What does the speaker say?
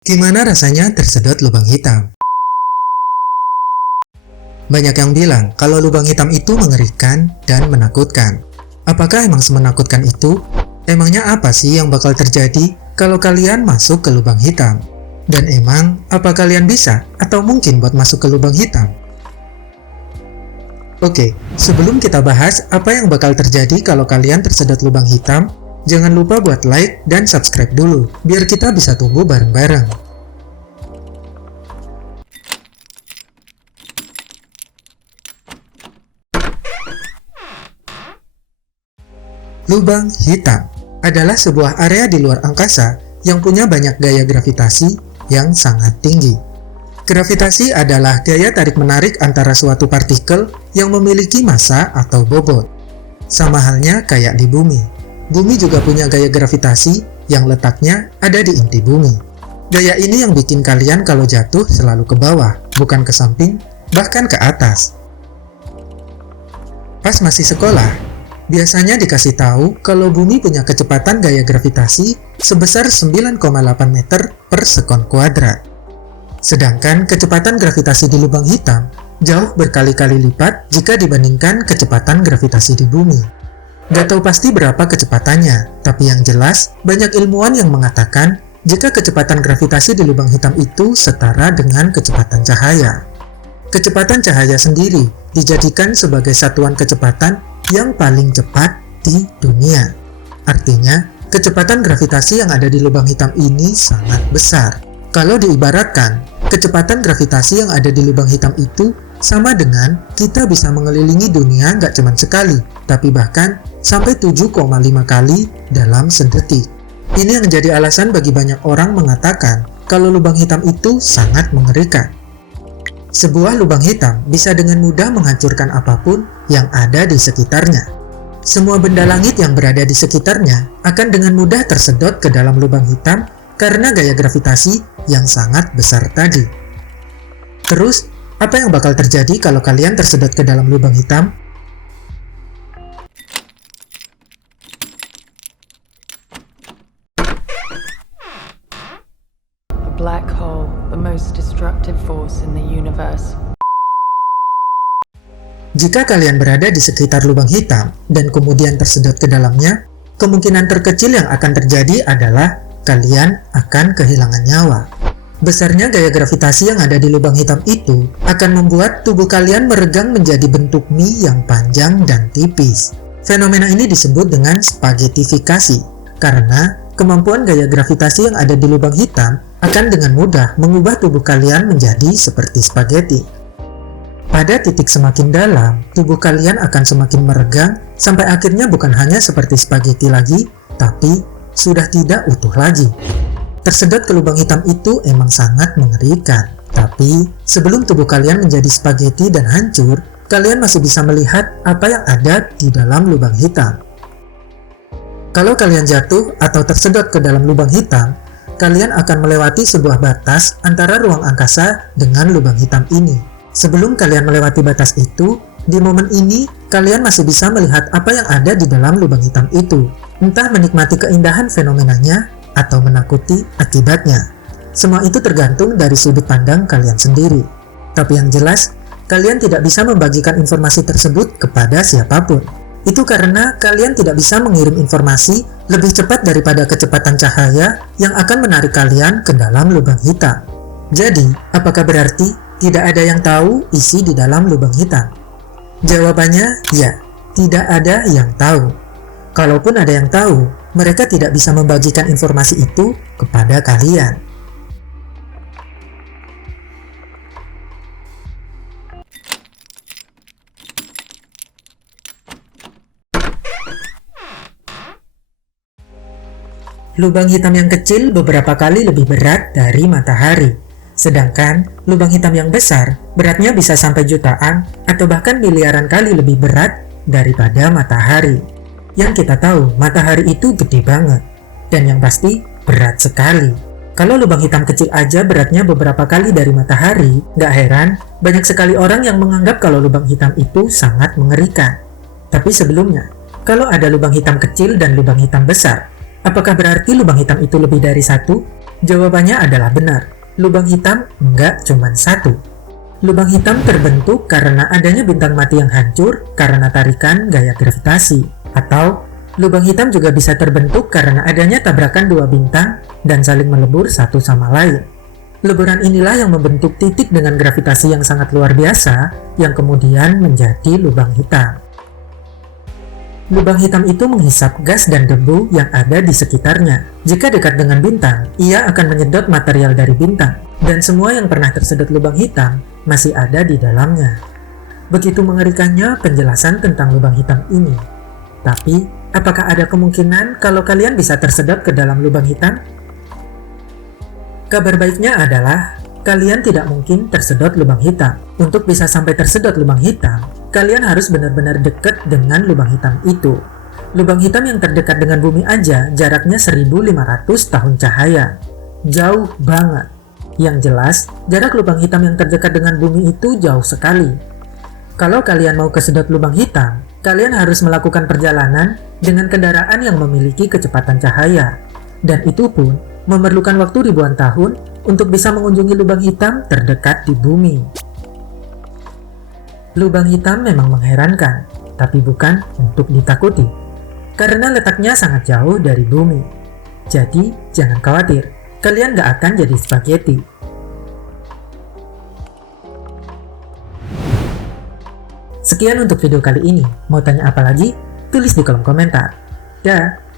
Gimana rasanya tersedot lubang hitam? Banyak yang bilang kalau lubang hitam itu mengerikan dan menakutkan. Apakah emang semenakutkan itu? Emangnya apa sih yang bakal terjadi kalau kalian masuk ke lubang hitam? Dan emang, apa kalian bisa atau mungkin buat masuk ke lubang hitam? Oke, sebelum kita bahas apa yang bakal terjadi kalau kalian tersedot lubang hitam, jangan lupa buat like dan subscribe dulu, biar kita bisa tumbuh bareng-bareng. Lubang hitam adalah sebuah area di luar angkasa yang punya banyak gaya gravitasi yang sangat tinggi. Gravitasi adalah gaya tarik-menarik antara suatu partikel yang memiliki massa atau bobot. Sama halnya kayak di bumi. Bumi juga punya gaya gravitasi yang letaknya ada di inti bumi. Gaya ini yang bikin kalian kalau jatuh selalu ke bawah, bukan ke samping, bahkan ke atas. Pas masih sekolah, biasanya dikasih tahu kalau bumi punya kecepatan gaya gravitasi sebesar 9,8 meter per sekon kuadrat. Sedangkan kecepatan gravitasi di lubang hitam jauh berkali-kali lipat jika dibandingkan kecepatan gravitasi di bumi. Gak tahu pasti berapa kecepatannya, tapi yang jelas banyak ilmuwan yang mengatakan jika kecepatan gravitasi di lubang hitam itu setara dengan kecepatan cahaya. Kecepatan cahaya sendiri dijadikan sebagai satuan kecepatan yang paling cepat di dunia. Artinya, kecepatan gravitasi yang ada di lubang hitam ini sangat besar. Kalau diibaratkan, kecepatan gravitasi yang ada di lubang hitam itu sama dengan kita bisa mengelilingi dunia nggak cuma sekali, tapi bahkan sampai 7,5 kali dalam sedetik. Ini yang jadi alasan bagi banyak orang mengatakan kalau lubang hitam itu sangat mengerikan. Sebuah lubang hitam bisa dengan mudah menghancurkan apapun yang ada di sekitarnya. Semua benda langit yang berada di sekitarnya akan dengan mudah tersedot ke dalam lubang hitam karena gaya gravitasi yang sangat besar tadi. Terus, apa yang bakal terjadi kalau kalian tersedot ke dalam lubang hitam? A black hole, the most destructive force in the universe. Jika kalian berada di sekitar lubang hitam dan kemudian tersedot ke dalamnya, kemungkinan terkecil yang akan terjadi adalah kalian akan kehilangan nyawa. Besarnya gaya gravitasi yang ada di lubang hitam itu akan membuat tubuh kalian meregang menjadi bentuk mie yang panjang dan tipis. Fenomena ini disebut dengan spaghettifikasi, karena kemampuan gaya gravitasi yang ada di lubang hitam akan dengan mudah mengubah tubuh kalian menjadi seperti spaghetti. Pada titik semakin dalam, tubuh kalian akan semakin meregang sampai akhirnya bukan hanya seperti spaghetti lagi, tapi sudah tidak utuh lagi. Tersedot ke lubang hitam itu emang sangat mengerikan. Tapi, sebelum tubuh kalian menjadi spaghetti dan hancur, kalian masih bisa melihat apa yang ada di dalam lubang hitam. Kalau kalian jatuh atau tersedot ke dalam lubang hitam, kalian akan melewati sebuah batas antara ruang angkasa dengan lubang hitam ini. Sebelum kalian melewati batas itu, di momen ini, kalian masih bisa melihat apa yang ada di dalam lubang hitam itu. Entah menikmati keindahan fenomenanya, atau menakuti akibatnya. Semua itu tergantung dari sudut pandang kalian sendiri. Tapi yang jelas, kalian tidak bisa membagikan informasi tersebut kepada siapapun. Itu karena kalian tidak bisa mengirim informasi lebih cepat daripada kecepatan cahaya yang akan menarik kalian ke dalam lubang hitam. Jadi, apakah berarti tidak ada yang tahu isi di dalam lubang hitam? Jawabannya, ya, tidak ada yang tahu. Kalaupun ada yang tahu, mereka tidak bisa membagikan informasi itu kepada kalian. Lubang hitam yang kecil beberapa kali lebih berat dari matahari. Sedangkan lubang hitam yang besar beratnya bisa sampai jutaan atau bahkan miliaran kali lebih berat daripada matahari. Yang kita tahu, matahari itu gede banget, dan yang pasti berat sekali. Kalau lubang hitam kecil aja beratnya beberapa kali dari matahari, nggak heran banyak sekali orang yang menganggap kalau lubang hitam itu sangat mengerikan. Tapi sebelumnya, kalau ada lubang hitam kecil dan lubang hitam besar, Apakah berarti lubang hitam itu lebih dari satu? Jawabannya adalah benar. Lubang hitam enggak cuma satu. Lubang hitam terbentuk karena adanya bintang mati yang hancur karena tarikan gaya gravitasi. Atau lubang hitam juga bisa terbentuk karena adanya tabrakan dua bintang dan saling melebur satu sama lain. Leburan inilah yang membentuk titik dengan gravitasi yang sangat luar biasa yang kemudian menjadi lubang hitam. Lubang hitam itu menghisap gas dan debu yang ada di sekitarnya. Jika dekat dengan bintang, ia akan menyedot material dari bintang, dan semua yang pernah tersedot lubang hitam masih ada di dalamnya. Begitu mengerikannya penjelasan tentang lubang hitam ini. Tapi, apakah ada kemungkinan kalau kalian bisa tersedot ke dalam lubang hitam? Kabar baiknya adalah, kalian tidak mungkin tersedot lubang hitam. Untuk bisa sampai tersedot lubang hitam, kalian harus benar-benar dekat dengan lubang hitam itu. Lubang hitam yang terdekat dengan bumi aja jaraknya 1500 tahun cahaya. Jauh banget. Yang jelas, jarak lubang hitam yang terdekat dengan bumi itu jauh sekali. Kalau kalian mau kesedot lubang hitam, kalian harus melakukan perjalanan dengan kendaraan yang memiliki kecepatan cahaya. Dan itu pun memerlukan waktu ribuan tahun untuk bisa mengunjungi lubang hitam terdekat di bumi. Lubang hitam memang mengherankan, tapi bukan untuk ditakuti, karena letaknya sangat jauh dari bumi. Jadi, jangan khawatir, kalian gak akan jadi spaghetti. Sekian untuk video kali ini. Mau tanya apa lagi? Tulis di kolom komentar. Dah.